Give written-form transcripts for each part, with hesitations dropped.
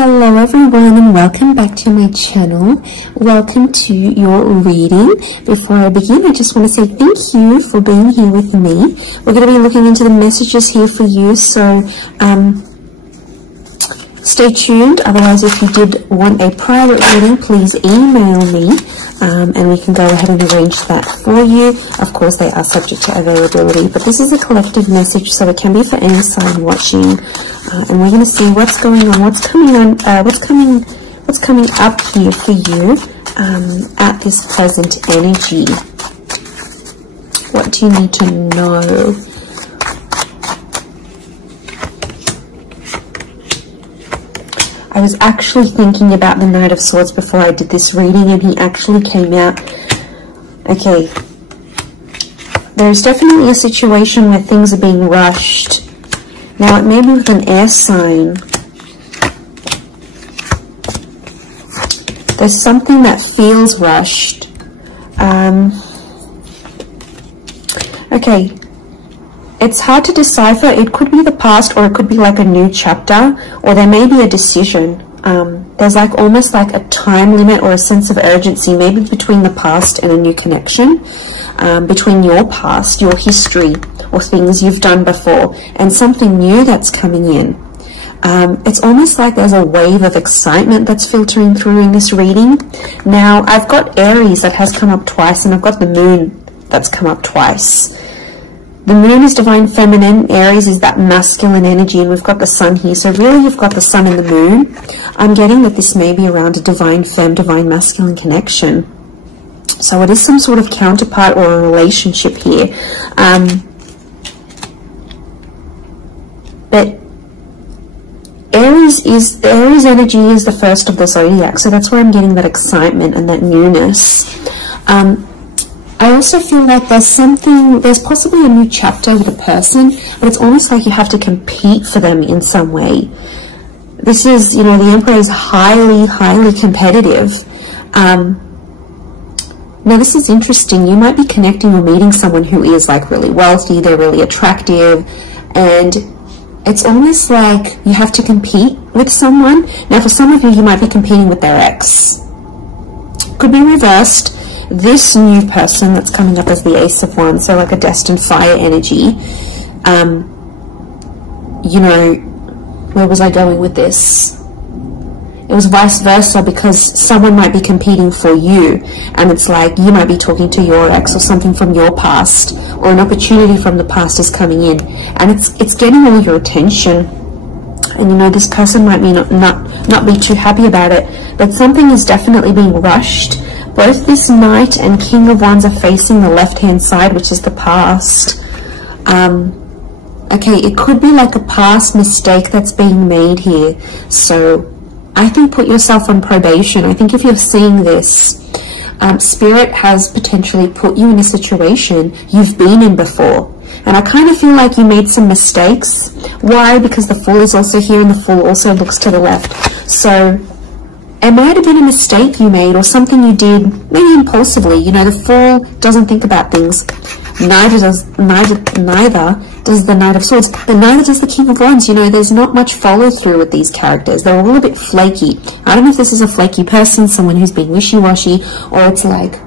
Hello everyone and welcome back to my channel. Welcome to your reading. Before I begin, I just want to say thank you for being here with me. We're going to be looking into the messages here for you, so stay tuned. Otherwise, if you did want a private reading, please email me and we can go ahead and arrange that for you. Of course, they are subject to availability, but this is a collective message, so it can be for any sign watching. And we're going to see what's going on, what's coming on, what's coming up here for you at this present energy. What do you need to know? I was actually thinking about the Knight of Swords before I did this reading, and he actually came out. Okay, there's definitely a situation where things are being rushed. Now, it may be with an air sign. There's something that feels rushed. Okay, it's hard to decipher. It could be the past, or it could be like a new chapter, or there may be a decision. There's like almost like a time limit or a sense of urgency, maybe between the past and a new connection, between your past, your history, or things you've done before, and something new that's coming in. It's almost like there's a wave of excitement that's filtering through in this reading. Now, I've got Aries that has come up twice, and I've got the Moon that's come up twice. The Moon is divine feminine, Aries is that masculine energy, and we've got the Sun here. So really, you've got the Sun and the Moon. I'm getting that this may be around a divine femme, divine masculine connection. So it is some sort of counterpart or a relationship here. But the Aries energy is the first of the zodiac, so that's where I'm getting that excitement and that newness. I also feel like there's possibly a new chapter with a person, but it's almost like you have to compete for them in some way. This is, you know, the Emperor is highly, highly competitive. Now, this is interesting. You might be connecting or meeting someone who is like really wealthy, they're really attractive, and it's almost like you have to compete with someone. Now, for some of you, you might be competing with their ex. Could be reversed. This new person that's coming up as the Ace of Wands, so like a destined fire energy. You know, where was I going with this? It was vice versa, because someone might be competing for you, and it's like you might be talking to your ex or something from your past, or an opportunity from the past is coming in, and it's getting all your attention. And you know, this person might be not be too happy about it, but something is definitely being rushed. Both this Knight and King of Wands are facing the left-hand side, which is the past. Okay, it could be like a past mistake that's being made here. So I think put yourself on probation. I think if you're seeing this, Spirit has potentially put you in a situation you've been in before. And I kind of feel like you made some mistakes. Why? Because the Fool is also here, and the Fool also looks to the left. So it might have been a mistake you made, or something you did, maybe impulsively. You know, the Fool doesn't think about things. Neither does the Knight of Swords, and neither does the King of Wands. You know, there's not much follow through with these characters. They're all a bit flaky. I don't know if this is a flaky person, someone who's been wishy-washy, or it's like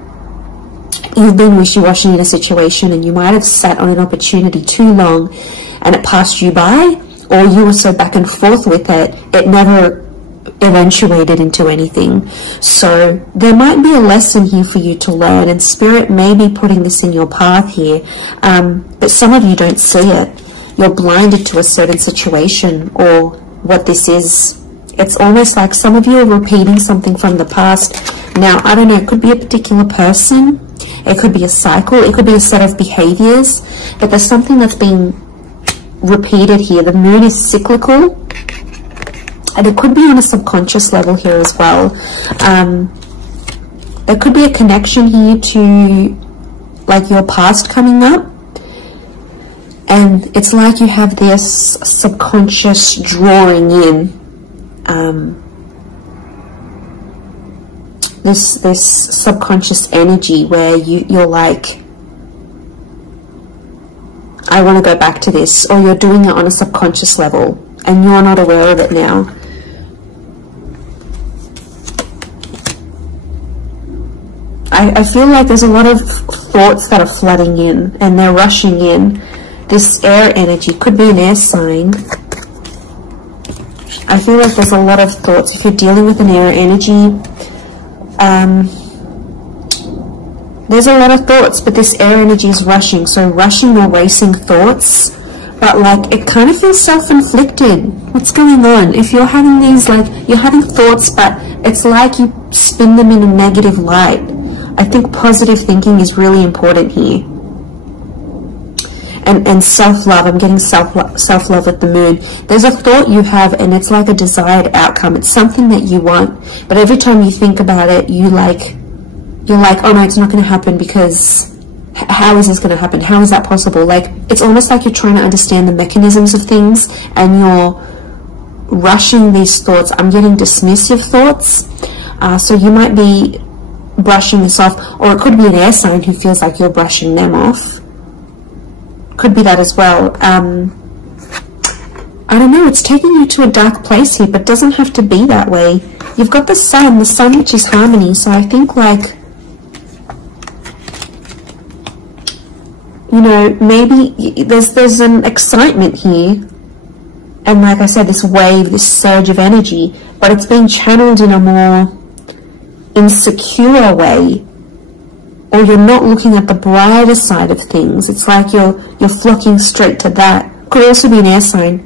you've been wishy-washy in a situation and you might have sat on an opportunity too long and it passed you by, or you were so back and forth with it, it never eventuated into anything. So there might be a lesson here for you to learn, and Spirit may be putting this in your path here, but some of you don't see it. You're blinded to a certain situation or what this is. It's almost like some of you are repeating something from the past. Now, I don't know, it could be a particular person, it could be a cycle, it could be a set of behaviors, but there's something that's being repeated here. The Moon is cyclical, and it could be on a subconscious level here as well. There could be a connection here to like your past coming up, and it's like you have this subconscious drawing in, this subconscious energy where you're like, I want to go back to this, or you're doing it on a subconscious level and you're not aware of it now. I feel like there's a lot of thoughts that are flooding in and they're rushing in. This air energy could be an air sign. I feel like there's a lot of thoughts. If you're dealing with an air energy, there's a lot of thoughts, but this air energy is rushing. So rushing or racing thoughts, but like it kind of feels self-inflicted. What's going on? If you're having these, like, you're having thoughts, but it's like you spin them in a negative light. I think positive thinking is really important here. And self-love, I'm getting self-love at the moon. There's a thought you have and it's like a desired outcome. It's something that you want, but every time you think about it, you're like, oh no, it's not going to happen, because how is this going to happen? How is that possible? Like, it's almost like you're trying to understand the mechanisms of things and you're rushing these thoughts. I'm getting dismissive thoughts. So you might be brushing this off, or it could be an air sign who feels like you're brushing them off. Could be that as well. I don't know, it's taking you to a dark place here, but it doesn't have to be that way. You've got the sun which is harmony, so I think, like, you know, maybe there's an excitement here, and like I said, this wave, this surge of energy, but it's being channeled in a more insecure way, or you're not looking at the brighter side of things. It's like you're flocking straight to that. Could also be an air sign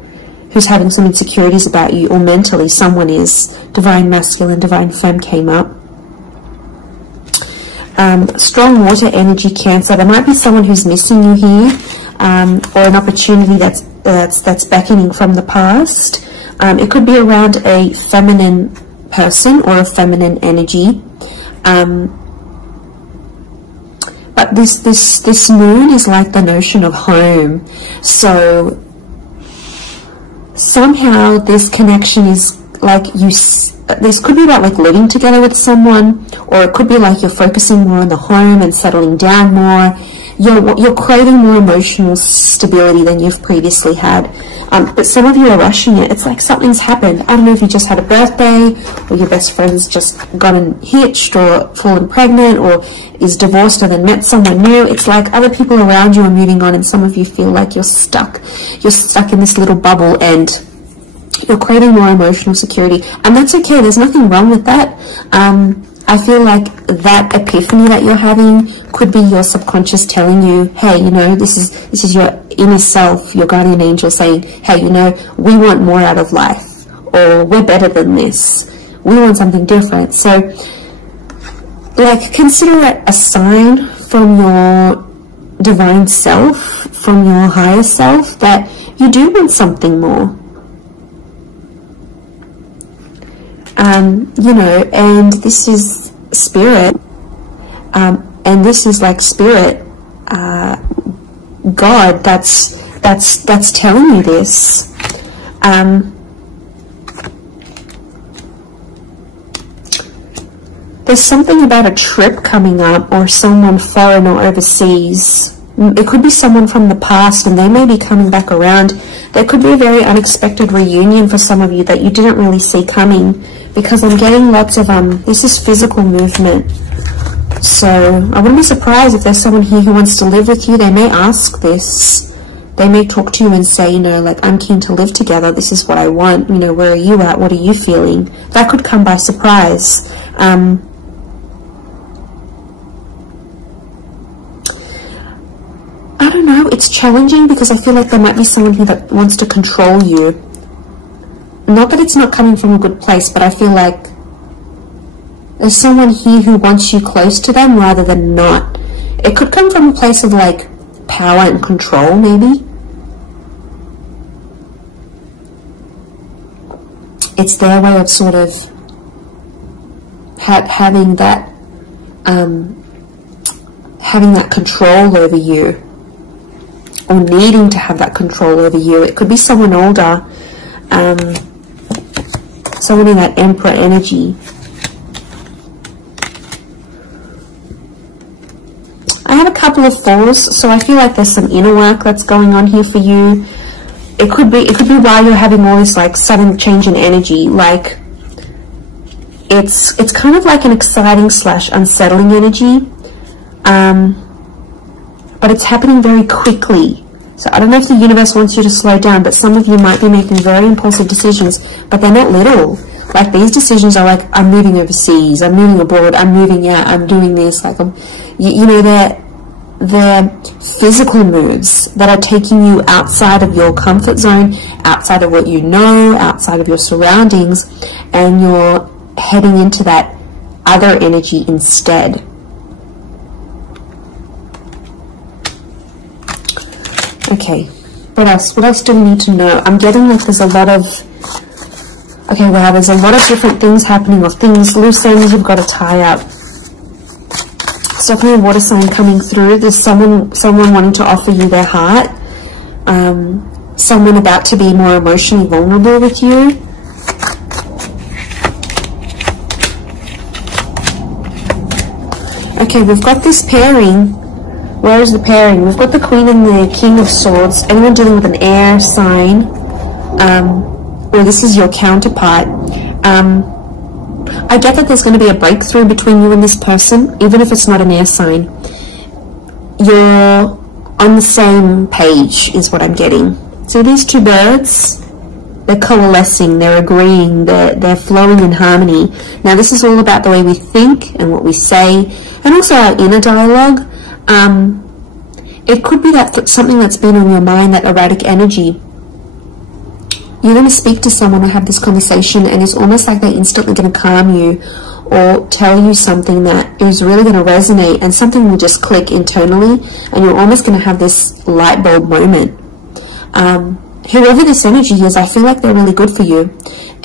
who's having some insecurities about you, or mentally someone is. Divine masculine, divine femme came up. Strong water energy, Cancer. There might be someone who's missing you here, or an opportunity that's beckoning from the past. It could be around a feminine person or a feminine energy. But this moon is like the notion of home. So somehow this connection is like this could be about like living together with someone, or it could be like you're focusing more on the home and settling down more. You're craving more emotional stability than you've previously had. But some of you are rushing it. It's like something's happened. I don't know if you just had a birthday, or your best friend's just gotten hitched or fallen pregnant, or is divorced and then met someone new. It's like other people around you are moving on, and some of you feel like you're stuck. You're stuck in this little bubble and you're craving more emotional security. And that's okay. There's nothing wrong with that. I feel like that epiphany that you're having could be your subconscious telling you, hey, you know, this is your inner self, your guardian angel saying, hey, you know, we want more out of life, or we're better than this. We want something different. So, like, consider it a sign from your divine self, from your higher self, that you do want something more. You know, and this is spirit, and this is like spirit, God, that's telling you this. There's something about a trip coming up, or someone foreign or overseas. It could be someone from the past and they may be coming back around. There could be a very unexpected reunion for some of you that you didn't really see coming, because I'm getting lots of, this is physical movement. So I wouldn't be surprised if there's someone here who wants to live with you. They may ask this. They may talk to you and say, you know, like, I'm keen to live together. This is what I want. You know, where are you at? What are you feeling? That could come by surprise. I don't know, it's challenging because I feel like there might be someone here that wants to control you. Not that it's not coming from a good place, but I feel like there's someone here who wants you close to them rather than not. It could come from a place of like power and control, maybe. It's their way of sort of having that control over you, or needing to have that control over you. It could be someone older, someone in that Emperor energy. I have a couple of fours, so I feel like there's some inner work that's going on here for you. It could be why you're having all this like sudden change in energy. Like, it's kind of like an exciting / unsettling energy, but it's happening very quickly. So I don't know if the universe wants you to slow down, but some of you might be making very impulsive decisions, but they're not little. Like, these decisions are like, I'm moving overseas, I'm moving abroad, I'm moving out, I'm doing this. Like, you know, they're physical moves that are taking you outside of your comfort zone, outside of what you know, outside of your surroundings, and you're heading into that other energy instead. Okay, what else? What else do we need to know? I'm getting like there's a lot of... Okay, wow, there's a lot of different things happening, or things, loose ends you've got to tie up. It's definitely a water sign coming through. There's someone wanting to offer you their heart. Someone about to be more emotionally vulnerable with you. Okay, we've got this pairing. Where is the pairing? We've got the Queen and the King of Swords. Anyone dealing with an air sign, or this is your counterpart. I get that there's going to be a breakthrough between you and this person, even if it's not an air sign. You're on the same page, is what I'm getting. So these two birds, they're coalescing, they're agreeing, they're flowing in harmony. Now this is all about the way we think and what we say, and also our inner dialogue. It could be that something that's been on your mind, that erratic energy. You're going to speak to someone or have this conversation, and it's almost like they're instantly going to calm you or tell you something that is really going to resonate, and something will just click internally, and you're almost going to have this light bulb moment. Whoever this energy is, I feel like they're really good for you,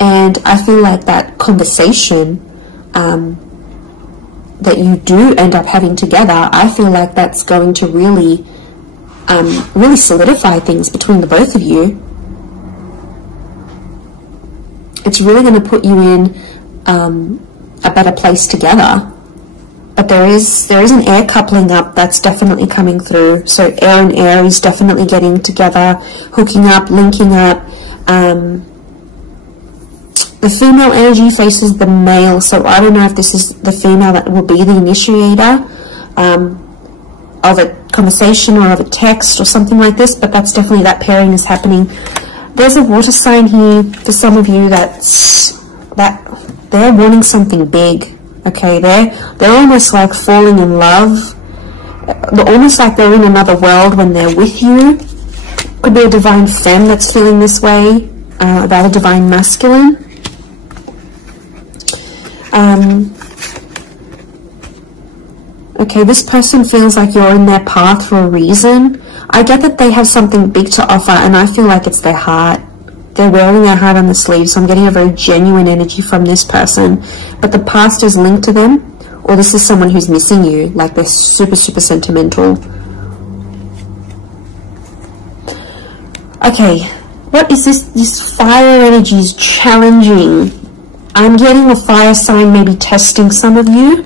and I feel like that conversation that you do end up having together, I feel like that's going to really really solidify things between the both of you. It's really going to put you in a better place together. But there is an air coupling up that's definitely coming through. So air and air is definitely getting together, hooking up, linking up. The female energy faces the male, so I don't know if this is the female that will be the initiator of a conversation or of a text or something like this, but that's definitely, that pairing is happening. There's a water sign here for some of you that they're wanting something big. Okay, they're almost like falling in love. They're almost like they're in another world when they're with you. Could be a divine femme that's feeling this way about a divine masculine. Okay, this person feels like you're in their path for a reason. I get that they have something big to offer, and I feel like it's their heart. They're wearing their heart on the sleeve, so I'm getting a very genuine energy from this person. But the past is linked to them, or this is someone who's missing you, like they're super, super sentimental. Okay, what is this? This fire energy is challenging. I'm getting a fire sign maybe testing some of you.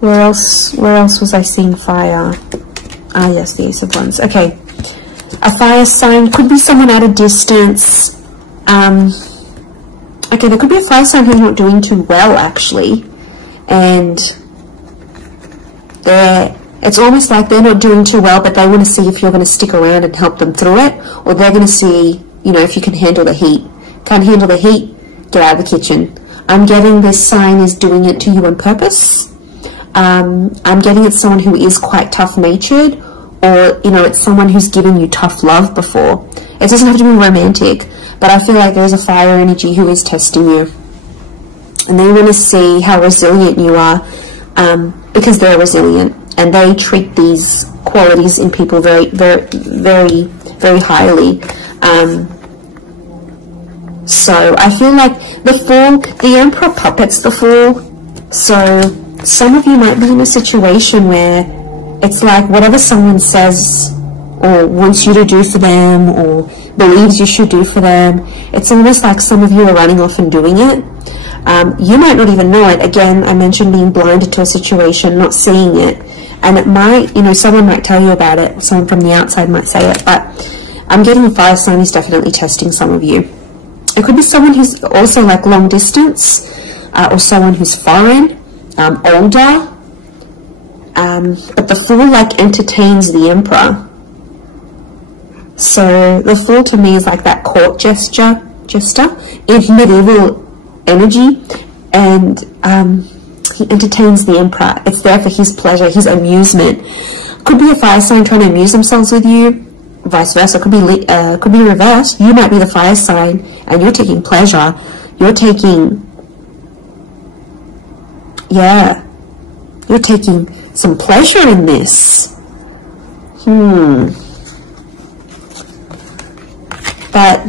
Where else was I seeing fire? Ah, yes, the Ace of Wands. Okay. A fire sign could be someone at a distance. Okay, there could be a fire sign who's not doing too well, actually. And it's almost like they're not doing too well, but they want to see if you're going to stick around and help them through it. Or they're going to see, you know, if you can handle the heat. Can't handle the heat? Get out of the kitchen. I'm getting this sign is doing it to you on purpose. I'm getting it's someone who is quite tough-natured, or, you know, it's someone who's given you tough love before. It doesn't have to be romantic, but I feel like there's a fire energy who is testing you. And they want to see how resilient you are, because they're resilient, and they treat these qualities in people very, very, very, very highly. So I feel like the Fool, the Emperor puppets the Fool. So some of you might be in a situation where it's like whatever someone says or wants you to do for them or believes you should do for them, it's almost like some of you are running off and doing it. You might not even know it. Again, I mentioned being blinded to a situation, not seeing it. And it might, you know, someone might tell you about it. Someone from the outside might say it. But I'm getting a fire sign is definitely testing some of you. It could be someone who's also like long distance. or someone who's foreign, older. But the Fool like entertains the Emperor. So the Fool to me is like that court jester in medieval energy, and he entertains the Emperor. It's there for his pleasure, his amusement. Could be a fire sign trying to amuse themselves with you, vice versa. Could be reversed. You might be the fire sign and you're taking pleasure. You're taking, yeah, you're taking some pleasure in this. But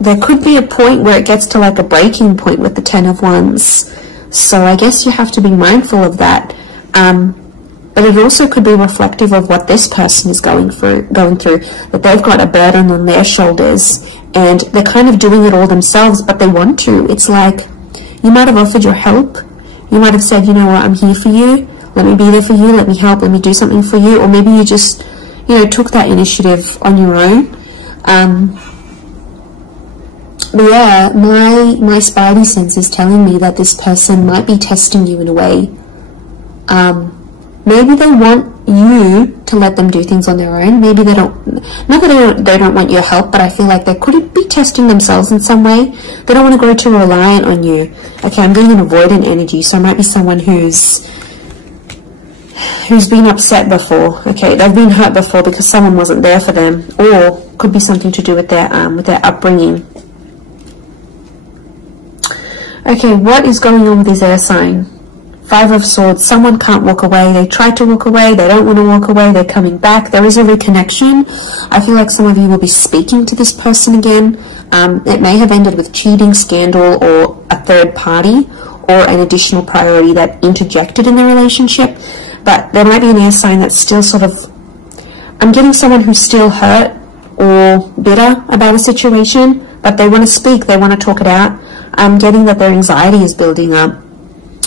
there could be a point where it gets to like a breaking point with the Ten of Wands. So I guess you have to be mindful of that. But it also could be reflective of what this person is going through, that they've got a burden on their shoulders and they're kind of doing it all themselves, but they want to. It's like you might have offered your help. You might have said, you know what, I'm here for you. Let me be there for you. Let me help. Let me do something for you. Or maybe you just, you know, took that initiative on your own. But yeah, my spidey sense is telling me that this person might be testing you in a way. Maybe they want you to let them do things on their own. Maybe they don't, not that they don't want your help, but I feel like they could be testing themselves in some way. They don't want to grow too reliant on you. Okay, I'm getting an avoidant energy, so it might be someone who's been upset before. Okay, they've been hurt before because someone wasn't there for them, or could be something to do with their upbringing. Okay, what is going on with this air sign? Five of Swords. Someone can't walk away. They tried to walk away. They don't want to walk away. They're coming back. There is a reconnection. I feel like some of you will be speaking to this person again. It may have ended with cheating, scandal, or a third party, or an additional priority that interjected in the relationship. But there might be an air sign that's still sort of... I'm getting someone who's still hurt or bitter about a situation, but they want to speak. They want to talk it out. I'm getting that their anxiety is building up.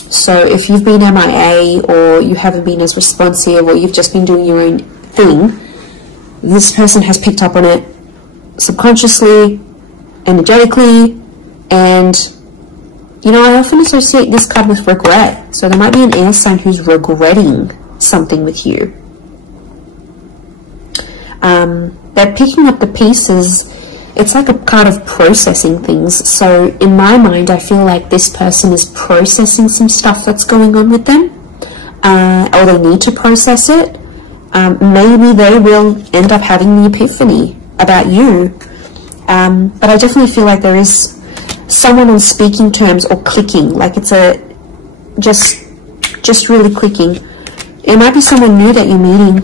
So if you've been MIA, or you haven't been as responsive, or you've just been doing your own thing, this person has picked up on it subconsciously, energetically, and, you know, I often associate this card with regret. So there might be an air sign who's regretting something with you. They're picking up the pieces. It's like a card of processing things. So in my mind, I feel like this person is processing some stuff that's going on with them, or they need to process it. Maybe they will end up having the epiphany about you. But I definitely feel like there is someone on speaking terms or clicking, like it's a just really clicking. It might be someone new that you're meeting,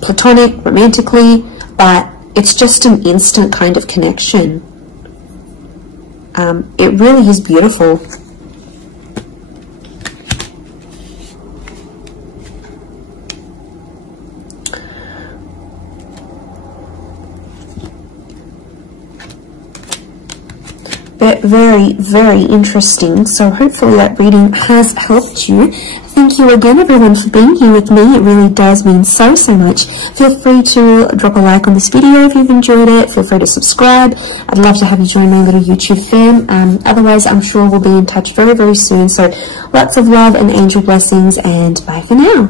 platonic, romantically, but it's just an instant kind of connection. It really is beautiful. Very, very interesting. So hopefully that reading has helped you. Thank you again, everyone, for being here with me. It really does mean so much. Feel free to drop a like on this video if you've enjoyed it. Feel free to subscribe. I'd love to have you join my little YouTube fam. Otherwise, I'm sure we'll be in touch very, very soon. So lots of love and angel blessings, and bye for now.